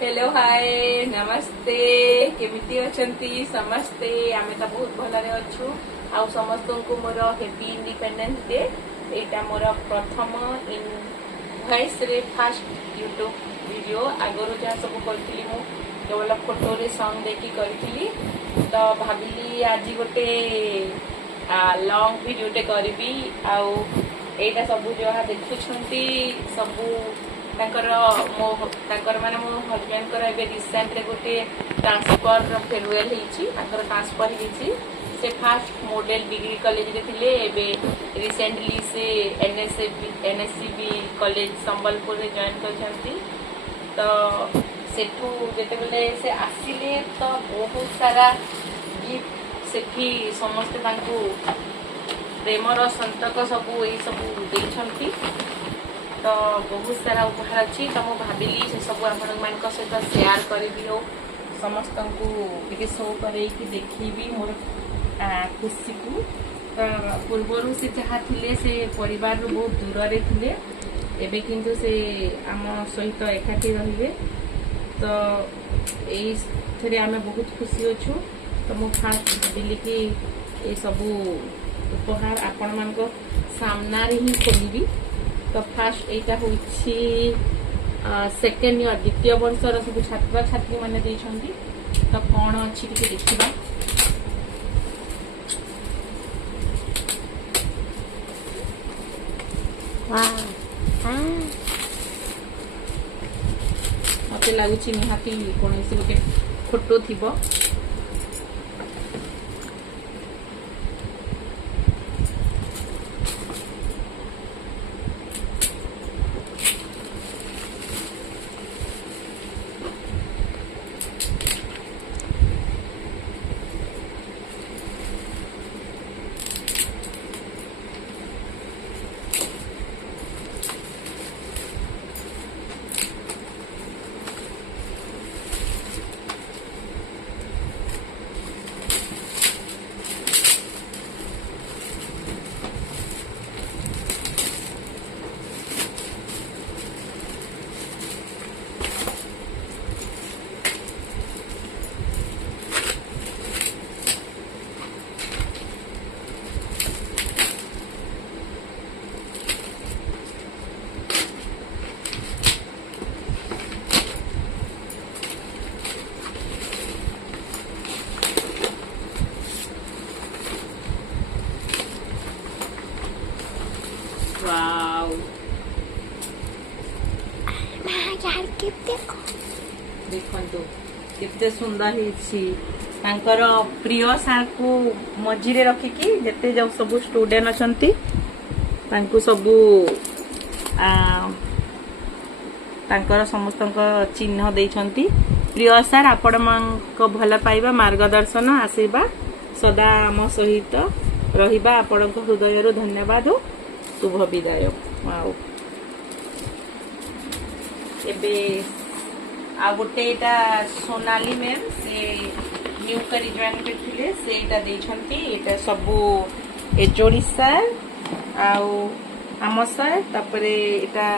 Hello hi नमस्ते केमिति अछंती समस्ते आमे तो बहुत भलरे अच्छु आ समस्त को मोर हैप्पी इंडिपेंडेंस डे एटा मोर प्रथम इन वॉइस रे फास्ट यूट्यूब वीडियो आगरो जहाँ सब करथिली मु केवल फोटो रे सॉन्ग देखी करथिली तो भाबिली आज गोटे लॉन्ग वीडियो टे करबी आउ एटा सब जहाँ देखुछंती सबू माने मो हजबैंड कर एबे रिसेंट रे गोटे ट्रांसफर फेयरवेल हिची ताकर ट्रांसफर हिची से फास्ट मॉडल डिग्री कॉलेज रे थिले एबे रिसेंटली से एनएससीबी कॉलेज संबलपुर रे जॉइन करछंती तो सेठू जेते बेले से आसिले तो बहुत सारा गिफ्ट सेठी समस्त तांकू प्रेमर संतक सबू एई सबू देछंती तो बहुत सारा उपहार अच्छी तो मुझे भाविली से सब आपण सहित सेयार करी और समस्त को शो कर देखी मोर खुशी को तो पूर्वर से जहाँ थे से परिवार बहुत दूर रे थे एबे किंतु से आम सहित एकाठी रहिबे तो ये आम बहुत खुशी अच्छु तो मुझे फास्ट भाविली कि ये सबू उपहार आपण मान सामना ही खोलि तो फास्ट यहाँ हूँ सेकेंड इयर द्वितीय वर्षर सब छात्र छात्री मैंने देछंती तो कौन अच्छी टे देखा मत लगुच निहाती कौन गोटे फोटो थी देखो केते सुंदर तांकर प्रिय सार को मझिरे रखिकी जेते जो सब स्टूडेंट अछंती तांको सबू तांकर समस्त चिन्ह देछंती प्रिय सार आपण मानक भल पाइबा मार्गदर्शन आशीर्वाद सदा आम सहित रहिबा आपण हृदय धन्यवाद शुभ विदाय वाओ एबे आ गोटे सोनाली मैम से न्यू करी जॉइन करथिले से एटा देछंती एटा सबु एचओडी सर आउ आम सर तापरे एटा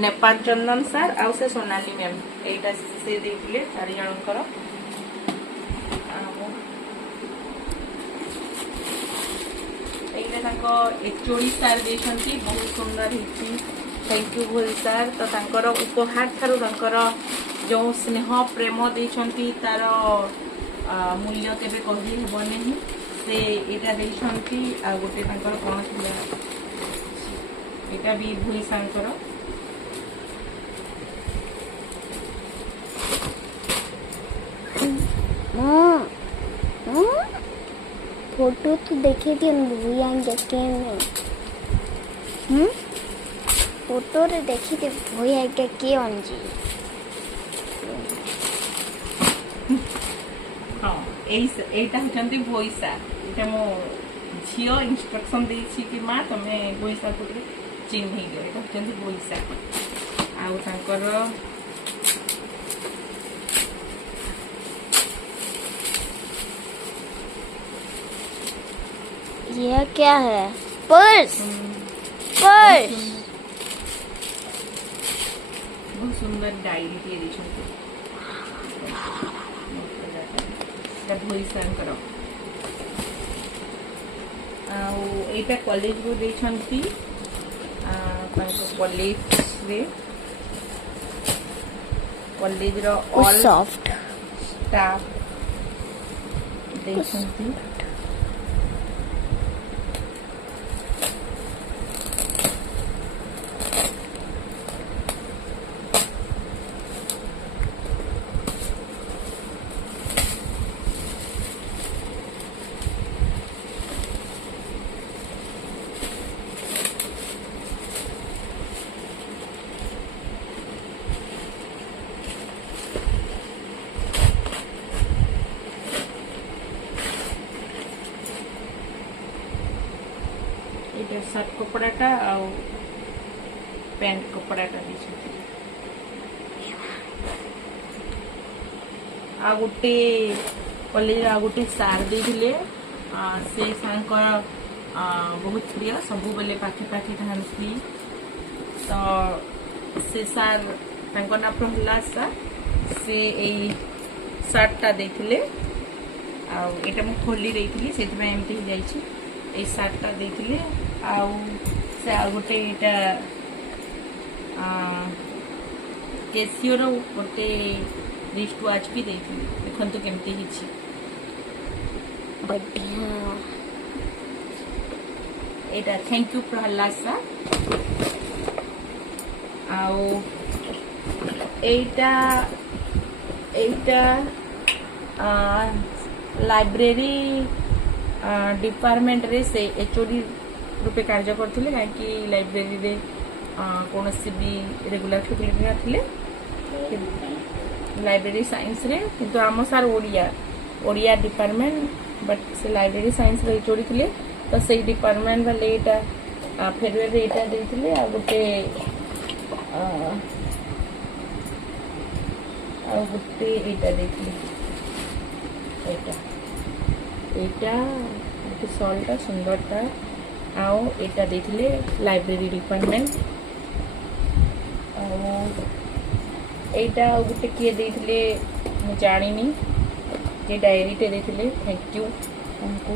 नेपाल चंदन सर आउ से सोनाली मैम एटा से देथिले चारि जनकर एटा ताको एचओडी सर देछंती बहुत सुंदर हिची थैंक यू भोल सर तो तांकर उपहार थारु तांकर जो स्नेह प्रेम देछंती तार मूल्य केबे कहि हेबनी से एटा देछंती आ गोटे तांकर कोन थिला एटा भी भोई सांकर फोटो तो देखे थी भूया के फोटो रे देखी थे भूया के अंजी हाँ एटा होचंती भोईसा एटा मो झियो इंस्ट्रक्शन देछि कि मां तमे भोईसा को चिन्हि दे एटा होचंती भोईसा आउ तांकर यह क्या है पर्स पर्स बहुत सुंदर डायरी टे देछंती ଧୋଇ ସାର୍ आईटा कॉलेज रो देछंती कॉलेज रो ऑल सॉफ्ट स्टाफ देछंती शर्ट कपड़ाटा आ पैंट कपड़ाटा आ गोटे कॉलेज आ गोटे सार देथिले से सारकर बहुत प्रिय सब बेले पाखे पाखे थांती तो से सार तांको ना प्रहलाद सार से एई शर्टटा देथिले आ एटा मु खोली देथिली सेति में एमती हो जाईछि ए शर्टटा देथिले आउ से आ गोटे एटा केसियोर गोटे रिस्ट वॉच भी देथिले देखंतु केमती हिछि बढ़िया एटा थैंक यू प्रहलाद सर आउ एटा एटा लाइब्रेरी डिपार्टमेंट रे से एचओडी रूपे कार्य करथिले काकि लाइब्रेरी रे कोनोसी भी रेगुलर फैकल्टी नथिले लाइब्रेरी साइंस रे किंतु आम सार ओडिया डिपार्टमेंट बट से लाइब्रेरी साइंस रे एचओडी थिले तो से डिपार्टमेंट वाले एटा फेरवेल रे एटा देथिले आ गोटे एटा देथिले एटा एटा सॉल्टा सुंदरटा आओ एटा देथिले लाइब्रेरी डिपार्टमेंट एटा गोटे किए देथिले मु जानिनी जे डायरी टे देथिले थैंक यू हमको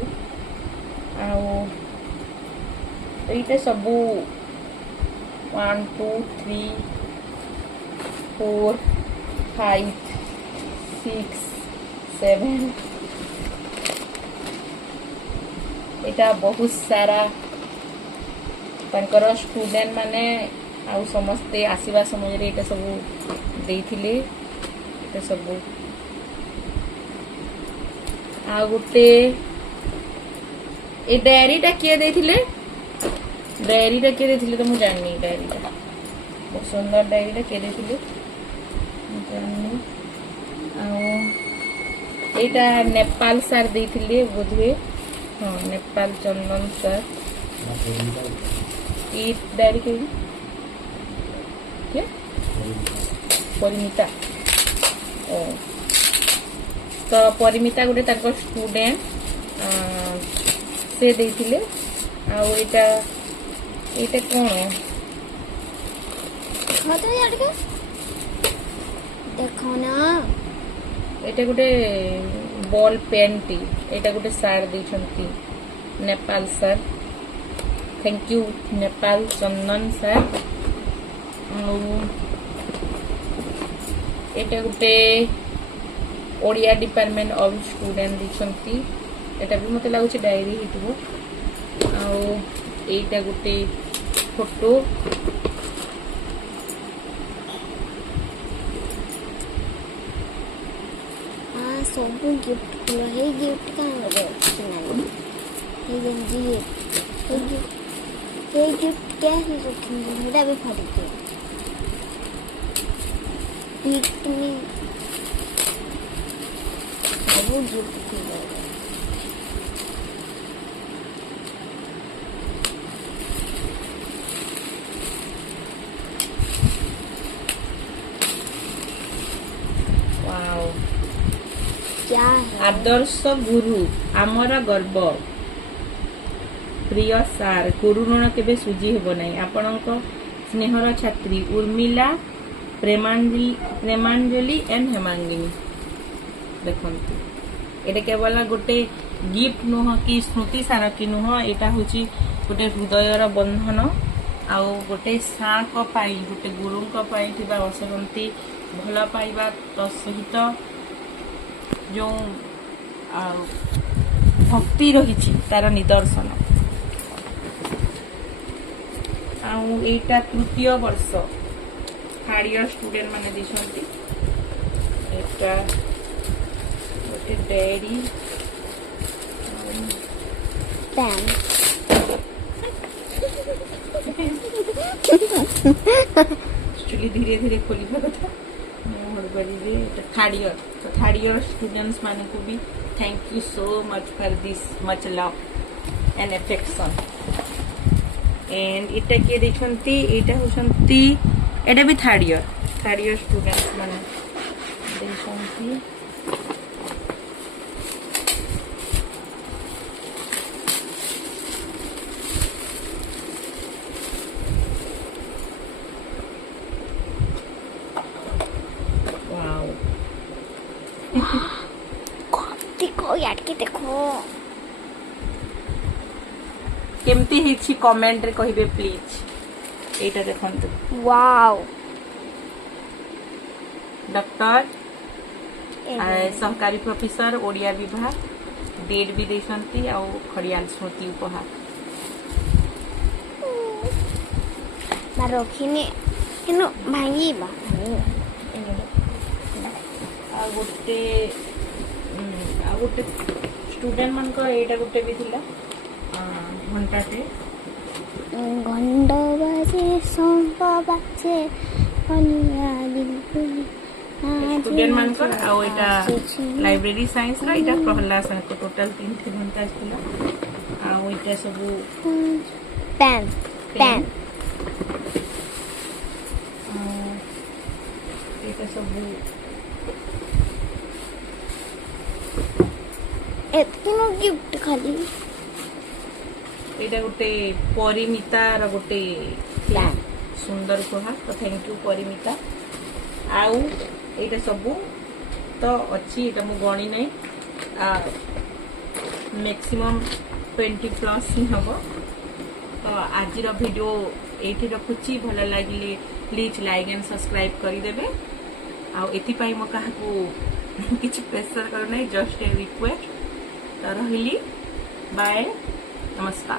आओ एटा सब 1 2 3 4 5 6 7 एटा बहुत सारा तांकर स्टूडेंट माने आउ समस्ते आसीबा समय रे एटा सब देथिले एटा सब आ गुटे ए डायरीटा किए देथिले डायरीटा किए देथिले तो मु जाननी डायरीटा बहुत सुंदर डायरीटा किए देथिले जाननी आ एटा नेपाल सर देथिले बोधवे हाँ नेपाल चंदन सर ये डायरी के क्या परिमिता तो परिमिता गोटे ताको स्टूडेंट से देथिले आ एटा एटा कोन खाता यार के देखो ना एटा गोटे बॉल पेन टी एटा गोटे सार देछंती Nepal sir thank you Nepal Chandan sir एटा गोटे ओडिया डिपार्टमेंट ऑफ स्टूडेंट देछंती एटा भी मते लागुची डायरी हितबो आ एटा गोटे फोटो सब गिफ्ट खुला है गिफ्ट कहाँ गए नानी ये गंजी ये गिफ्ट क्या है रखेंगे मेरा भी फाड़ के गिफ्ट में वो गिफ्ट खुला है वाओ क्या है आदर्श गुरु आमर गर्व प्रिय सार गुरु ऋण केबे सुजी हेबो नै आपणक स्नेहर छात्री उर्मिला प्रेमांजलि एंड हेमांगिनी ଦେଖନ୍ତୁ এটা কেবল গোটে গিফট নুহ কি স্মৃতি স্মারকী নুহ এটা হচ্ছে গোটে হৃদয়র বন্ধন ଆଉ ଗୋଟେ ସାଙ୍କ ପାଇଁ ଗୋଟେ ଗୁରୁଙ୍କ ପାଇଁ ଥିବା ଅସରନ୍ତି ଭଲ ପାଇବା ତ ସହିତ ଯେଉଁ ଭକ୍ତି ରହିଛି ତାର ନିଦର୍ଶନ। ଆଉ ଏଇଟା ତୃତୀୟ ବର୍ଷ ଥାର୍ଡ ଇୟର ଷ୍ଟୁଡେଣ୍ଟ ମାନେ ଦେଇଛନ୍ତି। ଏଇଟା ଗୋଟେ ଡେରି প্যান एक्चुअली धीरे धीरे खोलिबा कथा हड़बड़ी थर्ड ईयर तो थर्ड ईयर स्टूडेंट्स मान को भी thank you so much for this much love and affection and इटा किए देखंती एटा होसंती एटा भी थर्ड ईयर स्टूडेंट्स मान देखंती देखो यार के देखो केमती हिची कमेंट रे कहिबे प्लीज एटा देखंतु वाओ डॉक्टर सहकारी प्रोफेसर ओडिया विभाग डेट भी देशंती आ खड़ियाल स्मृति उपहार रखिने केनो भांगी बा आ गोटे स्टूडेंट मान को एटा गोटे भी थिला घंटाटे घंट बाजे शंख बाजे कनिया बिल्कुल स्टूडेंट मान को आ एटा लाइब्रेरी साइंस रा एटा प्रहलाद सन को टोटल 3 घंटा थिला आ एटा सब पेन पेन एटा सब एतनो गिफ्ट खाली एटा गोटे परिमिता र गोटे प्लान सुंदर उपहार तो थैंक यू परिमिता आउ एटा सब तो अच्छी एटा मु गणी नै मैक्सिमम 20 प्लस ही हबो तो आज रो वीडियो एठी रखुची भल लागिले प्लीज लाइक एंड सब्सक्राइब करि देबे आ एति पई म काहाकू किछि प्रेशर कर नै जस्ट ए रिक्वेस्ट तो रहिली बाय नमस्कार।